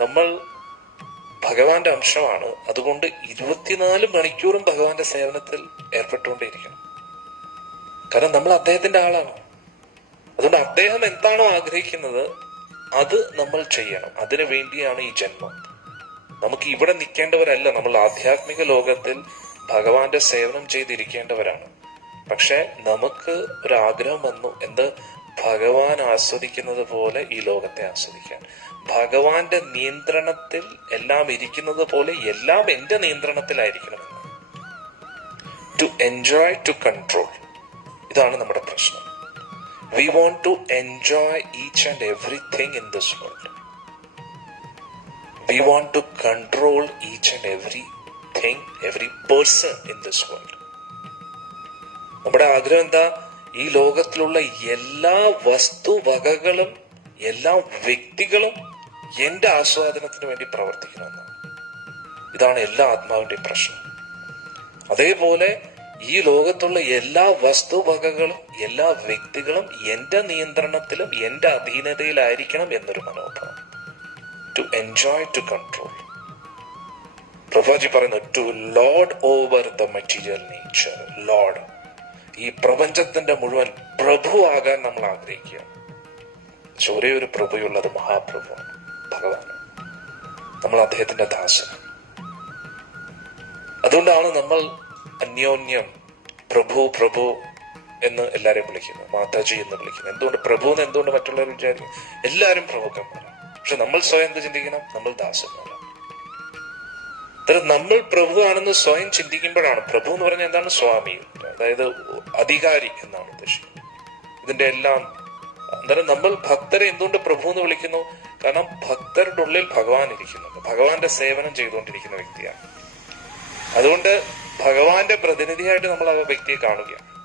നമ്മൾ ഭഗവാന്റെ അംശമാണ്. അതുകൊണ്ട് 24 മണിക്കൂറും ഭഗവാന്റെ സേവനത്തിൽ ഏർപ്പെട്ടുകൊണ്ടേയിരിക്കണം. കാരണം നമ്മൾ അദ്ദേഹത്തിന്റെ ആളാണ്. അതുകൊണ്ട് അദ്ദേഹം എന്താണോ ആഗ്രഹിക്കുന്നത് അത് നമ്മൾ ചെയ്യണം. അതിനു വേണ്ടിയാണ് ഈ ജന്മം. നമുക്ക് ഇവിടെ നിൽക്കേണ്ടവരല്ല. നമ്മൾ ആധ്യാത്മിക ലോകത്തിൽ ഭഗവാന്റെ സേവനം ചെയ്തിരിക്കേണ്ടവരാണ്. പക്ഷെ നമുക്ക് ഒരാഗ്രഹം വന്നു, എന്ത്? ഭഗവാൻ ആസ്വദിക്കുന്നത് പോലെ ഈ ലോകത്തെ ആസ്വദിക്കാൻ, ഭഗവാന്റെ നിയന്ത്രണത്തിൽ എല്ലാം ഇരിക്കുന്നത് പോലെ എല്ലാം എന്റെ നിയന്ത്രണത്തിലായിരിക്കണമെന്ന്. To enjoy, to control. ഇതാണ് നമ്മുടെ പ്രശ്നം. We want to enjoy each and everything in this world. We want to control each and everything, every person in this world. നമ്മുടെ ആഗ്രഹം എന്താ? ഈ ലോകത്തിലുള്ള എല്ലാ വസ്തുവകകളും എല്ലാ വ്യക്തികളും എന്റെ ആസ്വാദനത്തിന് വേണ്ടി പ്രവർത്തിക്കണമെന്നാണ്. ഇതാണ് എല്ലാ ആത്മാവിന്റെയും പ്രശ്നം. അതേപോലെ ഈ ലോകത്തുള്ള എല്ലാ വസ്തുവകകളും എല്ലാ വ്യക്തികളും എന്റെ നിയന്ത്രണത്തിലും എന്റെ അധീനതയിലായിരിക്കണം എന്നൊരു മനോഭാവം. To enjoy, to control. Prabhuji പറയുന്നു, to lord over the material nature. Lord, ഈ പ്രപഞ്ചത്തിന്റെ മുഴുവൻ പ്രഭുവാകാൻ നമ്മൾ ആഗ്രഹിക്കുക. പക്ഷെ ഒരേ ഒരു പ്രഭുയുള്ളത് മഹാപ്രഭുവാണ്, ഭഗവാൻ. നമ്മൾ അദ്ദേഹത്തിന്റെ ദാസനാണ്. അതുകൊണ്ടാണ് നമ്മൾ അന്യോന്യം പ്രഭു പ്രഭു എന്ന് എല്ലാരെയും വിളിക്കുന്നു, മാതാജി എന്ന് വിളിക്കുന്നു. എന്തുകൊണ്ട് പ്രഭു എന്ന് എന്തുകൊണ്ട് മറ്റുള്ളവർ വിചാരിക്കും? എല്ലാവരും പ്രഭുക്കന്മാരാണ്. പക്ഷെ നമ്മൾ സ്വയം എന്ത് ചിന്തിക്കണം? നമ്മൾ ദാസന്മാരാണ്. നമ്മൾ പ്രഭു ആണെന്ന് സ്വയം ചിന്തിക്കുമ്പോഴാണ്, പ്രഭു എന്ന് പറഞ്ഞാൽ എന്താണ്? സ്വാമി, അതായത് അധികാരി എന്നാണ് ഉദ്ദേശിക്കുന്നത്. ഇതിന്റെ എല്ലാം അന്നേരം നമ്മൾ ഭക്തരെ എന്തുകൊണ്ട് പ്രഭു എന്ന് വിളിക്കുന്നു? കാരണം ഭക്തരുടെ ഉള്ളിൽ ഭഗവാൻ ഇരിക്കുന്നുണ്ട്, ഭഗവാന്റെ സേവനം ചെയ്തുകൊണ്ടിരിക്കുന്ന വ്യക്തിയാണ്. അതുകൊണ്ട് ഭഗവാന്റെ പ്രതിനിധിയായിട്ട് നമ്മൾ ആ വ്യക്തിയെ കാണുകയാണ്.